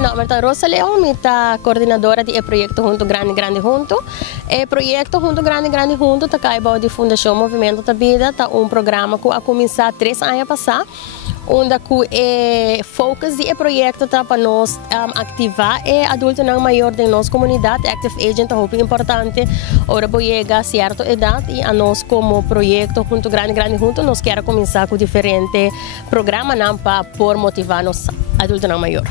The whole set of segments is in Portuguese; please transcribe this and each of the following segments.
Não, mas a Rosa Leão é coordenadora de projeto Junto Grande Grande Junto. O projeto Junto Grande Grande Junto está caindo de Fundação Movimento da Vida, tá programa que a começar 3 anos passar, onde o focus do projeto está para nós ativar adulto não maior da nossa comunidade, active agent é muito importante, ora chega a certa idade e a nós como projeto Junto Grande Grande Junto nós queremos começar com diferentes programas para motivar nos adultos não maior.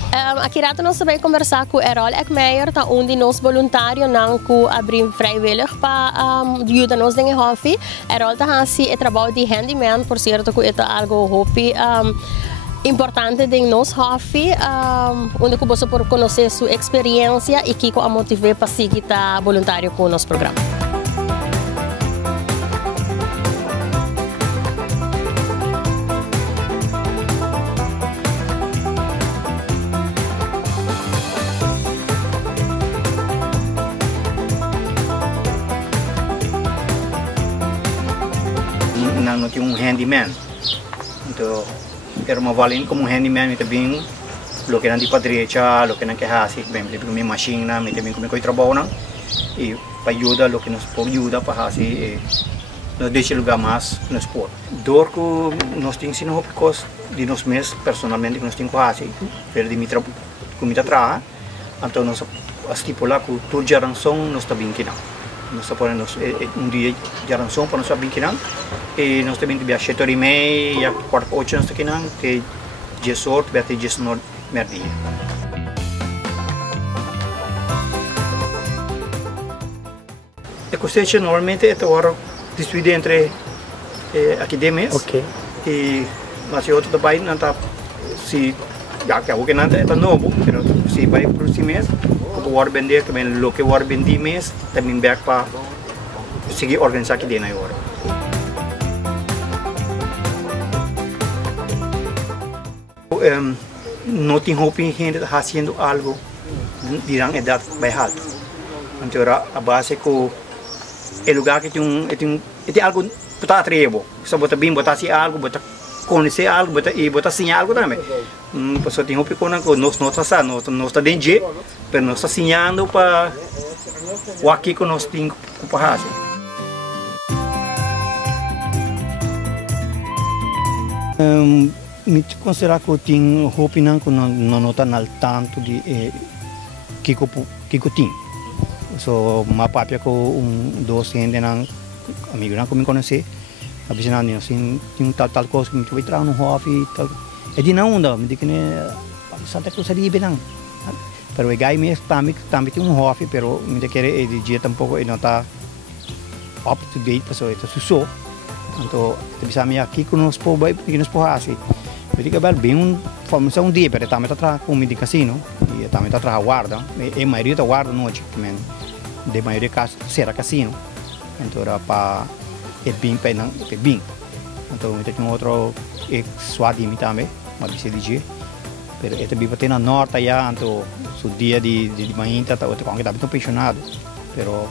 Aqui nós também conversar com Errol Ekmeijer, tá onde nós voluntários não que abrir vrijwillig para ajudar nos em hobby. Errol tá assim trabalho de handyman, por certo que é algo hobby importante de nos hobby, onde você pode conhecer sua experiência e que a motivar para seguir voluntário com o nosso programa. Não tinha handyman, então era uma valente como handyman, também lo que não de padrecha, lo que não quer assim, bem, com minha máquina, também com meu trabalho não, e para ajudar, lo que nos pode ajudar para assim, nos deixa lugar mais nos pôr. Dor que nós temos não porque de nós mesmos personalmente que nós temos assim, pero de mim com minha trabalho, então nós estipular que tudo de ranção nós também que não. Nós podemos dia de ranção para nós também que não. E nós também temos 7h30 e 7h45 nós aqui não, que 10 horas, até 19 meio-dia. A costecha normalmente é agora dividida entre academias. Ok. E mas o outro trabalho não está se já que algo que não é novo, mas se vai para o mês, o war vender também o que war vender mês também vai para seguir organizar aqui dentro agora. Não tem hoping gente fazendo algo de grande idade bem alto. Então a base que o lugar que tem algo para atrevo, só botar bem, botar assim algo, botar conhecer algo, botar assim algo também. Pessoa tem hoping com nós não está dentro, mas nós está sinhando para o aqui que nós temos que fazer. Me considero que eu tenho opinião que não está no tanto de que eu tenho. So, uma papia com docente não amigo não me conhece, a pessoa não assim tem tal coisa que me vai entrar no hobby tal. É de não me diz que né Santa Cruz ali bem não. Pero o gai mesmo também tem hobby, pero me diz que ele dia tampouco ele não está up to date, pessoal, então susou. Então, bisa minha aqui que nos pode que nos pode assim. Jadi que bem formação dia, pero também está com medicação e também está guarda. E a maioria está guarda noite, também. De maioria casos será casino. Então era para bem para não bem. Então tem outro suave também, mas bisa dia. Pero esta biba tem na norte já, então o dia de manhã tá outro com que tá bem pensionado. Pero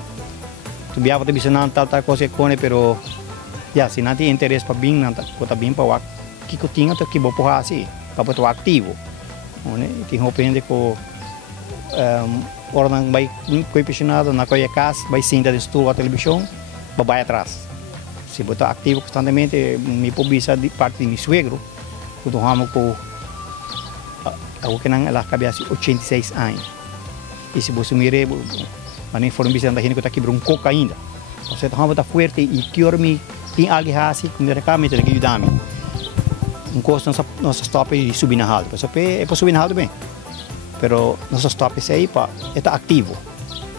tu biava te bisa não tal coisa com pero já se não tem interesse para bem não tá bem para o que eu tinha que vou porra assim para botar ativo, né? Tem opinião que orang vai pensionado na coisa casa vai sentar de estudo a televisão vai atrás se botar ativo constantemente me publica de parte de meu suegro quando ramo com algo que não ela cabeça 86 anos e se você mire mas nem foram visando da gente que está quebrando coca ainda você ramo tá forte e que me tem algo assim que me reclama que ajudar-me custo nosso stop e subir na halde, é para subir na halde bem, pero nosso stop é aí para estar ativo,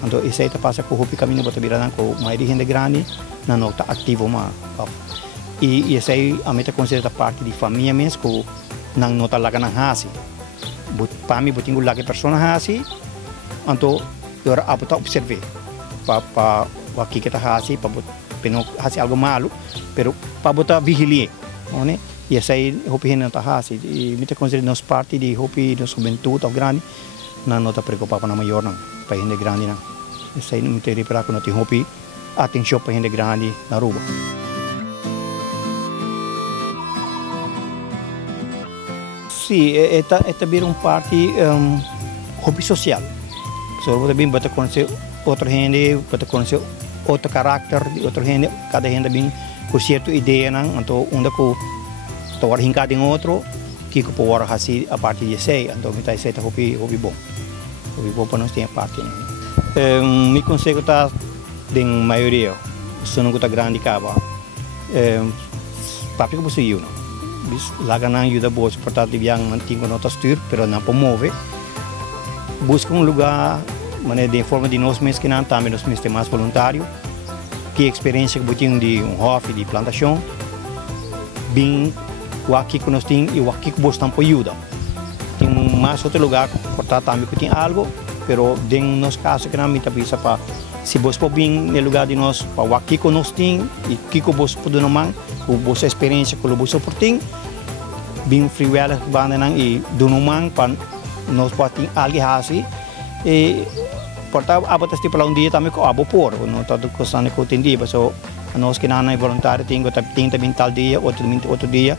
então isso aí passa com o caminho para virar com mais gente grande, não está ativo mas e isso aí a meta considera parte de família mesmo que não está lá na hasi, para mim botinho lá que pessoa hasi, então eu abro observar para aqui que está hasi para não hasi algo malo, pero para botar vigilia, né? E essa aí hopi não está assim e me considera nos parte de hopi nos juventude ou grande não está preocupado com a maior não para gente grande não essa aí me teria para que não tem hopi atenção para gente grande na rua. Sim, esta vira parte hobby social. So também bota conhecer outra gente, bota conhecer outro caráter de outra gente, cada gente bem com certa ideia, então onde que estou arrancado em outro, que eu posso fazer a partir de sei, então me está certo hobby bom para nós ter a parte. Me consigo estar de maioria, se não está grande cava, papi que você viu, lá não ajuda boa portanto de viagem mantinha nota estudo, pero não promove, busca lugar de forma de nós mesmos que não também nós mesmos mais voluntário, que experiência que botinho de hobby de plantação, bem o aqui que nós temos e o aqui que você também ajuda. Tem mais outro lugar portanto também que tem algo, pero em nosso caso que não me tapisa para se você for bem no lugar de nós para o aqui que nós temos e que você pode não man, com você experiência que você por tem, bem freewell que banda não e do não man para nós pode ter algo assim e portanto abatas tipo lá dia também com abo por não todo coisa que tem dia so nós que não é voluntário tem também tal dia outro dia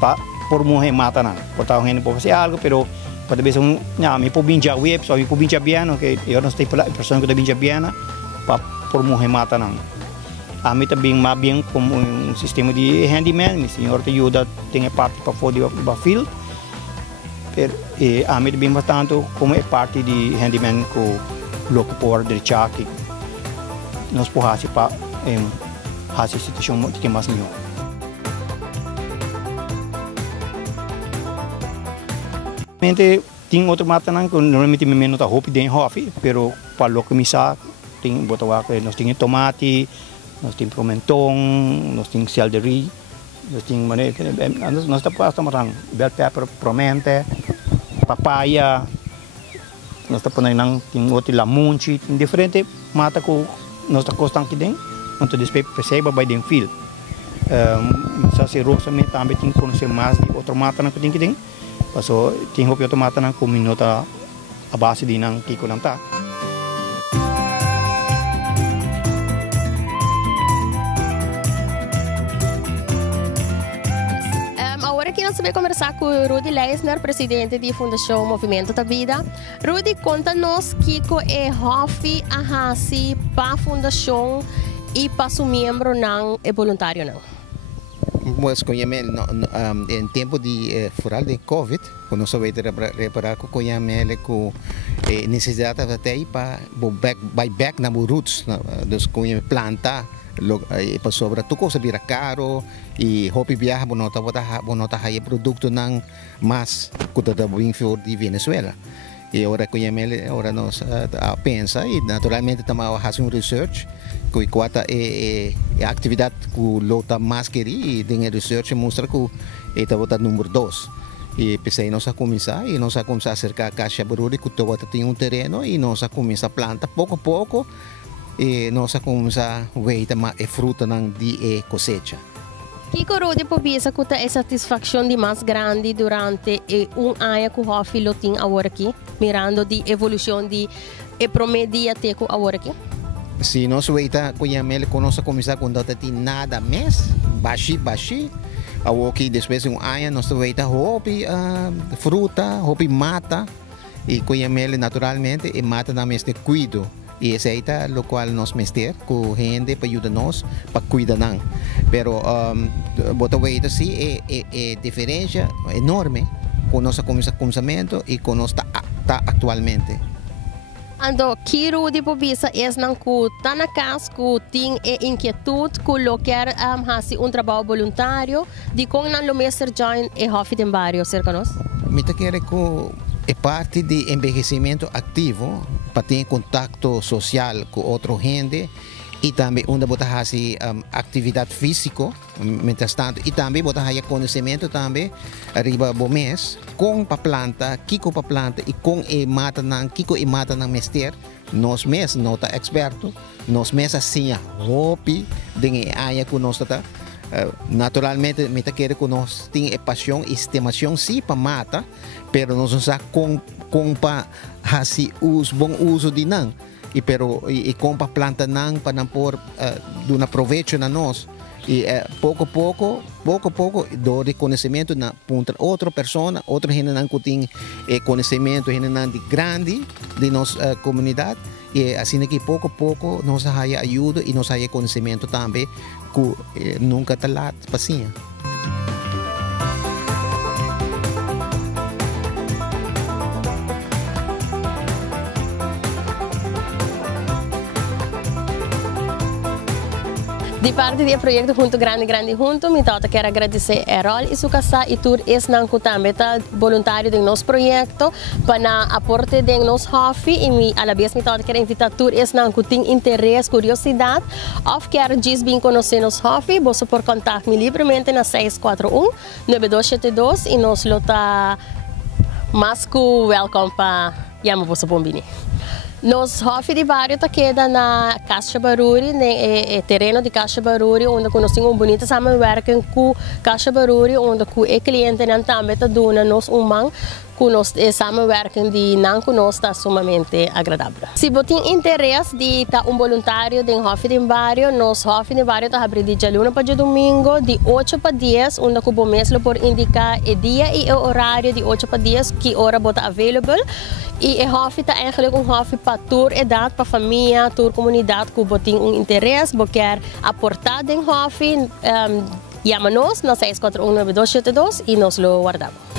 para por morrer mata não portanto a gente pode fazer algo pero pada vez me pode binjar web so me pode binjar piano que eu não sei para a pessoa que binjar piano para por morrer mata não a mim também mais bem como sistema de handyman meu senhor te ajuda tem a parte para fazer o field a mim também bastante como é parte de handyman com logo por de chaki nós podemos fazer para fazer situação muito mais melhor. Tem outro matanan que normalmente me menos a roupa de hobby, pero para lo que me sa tem botar nós tem tomate, nós tem pimentão, nós tem celery, nós tem mané nós está pasta marang bell pepper, promente, papaya, nós está pondo tem outro lamunchi, tem diferente mata que nós está costando aqui dentro, então depois perceba vai dentro fil. Se rosa também tem que conhecer mais de outro matanan que tem aqui dentro. So, tem roupa automata na com minuta a base de nang kiko nang ta. Agora que nós vamos conversar com o Rudy Leisner, presidente da Fundação Movimento da Vida. Rudy, conta-nos Kiko é hobby a hasi para a Fundação e para o membro não é voluntário não. Mas em tempo de fural de Covid, quando nós vamos reparar que conhecemos com necessidade até para back na roots, dos planta, para sobra tudo se vira caro e hobby viaja bonota aí produto não mais que da bem de Venezuela. E agora conhecemos, agora nós pensa e naturalmente estamos fazendo research que quata a atividade que lota mais queria e tem research mostra que está botando número 2 e pensei nós a começar a acercar a caixa barulho que todo tem terreno e nós a começar a plantar pouco a pouco e nós a começar a ver a fruta de cosecha. Kiko Rudy pensa que a satisfação de mais grande durante ano que o Hofi lo tem agora aqui, mirando de evolução de promedia até que agora aqui? Se nós conhecemos que nós começar quando tem nada mais, baixi, aqui depois de ano nós vamos hobby fruta, hobby mata e conhecemos naturalmente e mata na mesma cuido. E esse é o qual nós mester com gente para ajudar-nos para cuidar não. Pero bota veita sim é diferença enorme com nosso começamento e com nós tá atualmente. Ando kiro de pobisa es não que tá na casa que tem inquietude que lo quer fazer trabalho voluntário de como não lo mester join e hofi tem barrio cerca nós. Me tá querendo que é parte de envelhecimento ativo para ter contato social com outra gente e também onde botar fazer atividade física, mientras tanto, e também botar fazer conhecimento também arriba do mês com para planta, kiko para planta e com kiko e mata na mester, nós mesmos não tá experto, nós mesmos assim hobby de área que nós tá naturalmente me tá querendo que nós tem paixão e estimação sim para mata, pero nós não sa com para fazer bom uso de não e pero e com para planta não para não por do na proveito na nós E pouco a pouco, do reconhecimento na outra pessoa, outra gente que tem conhecimento, gente grande de nossa comunidade. E assim que pouco a pouco nós ajuda e nós conhecimento também que nunca está lá, paciência. De parte do projeto Junto Grande Junto, me quero agradecer a Erol e sua casa e tur esnanco também tá voluntário do nosso projeto para aporte de nosso hobby e me a la vez me quero invitar tur esnanco tem interesse, curiosidade ou quer diz bem conhecer nosso hobby, você pode contar-me livremente na 641-9272 e nós lota mais que welcome para chama você bombini. Nos hobby de bairro queda na Caixa Baruri, no terreno de Caixa Baruri, onde nós temos bonita samenwerking com Caixa Baruri, onde o cliente não também está dando nos man, com nós samenwerking de não conosco está sumamente agradável. Se você tem interesse de estar voluntário de hobby de bairro, nos hobby de bairro está abrindo de luna para domingo, de 8 para 10, onde o bom mês por indicar o dia e o horário de 8 para 10, que hora você está available. E o hobby está eigenlijk hobby para toda idade, para família, toda comunidade que você tem interesse, você quer aportar em hobby, chama-nos na 641-9272 e nós lo guardamos.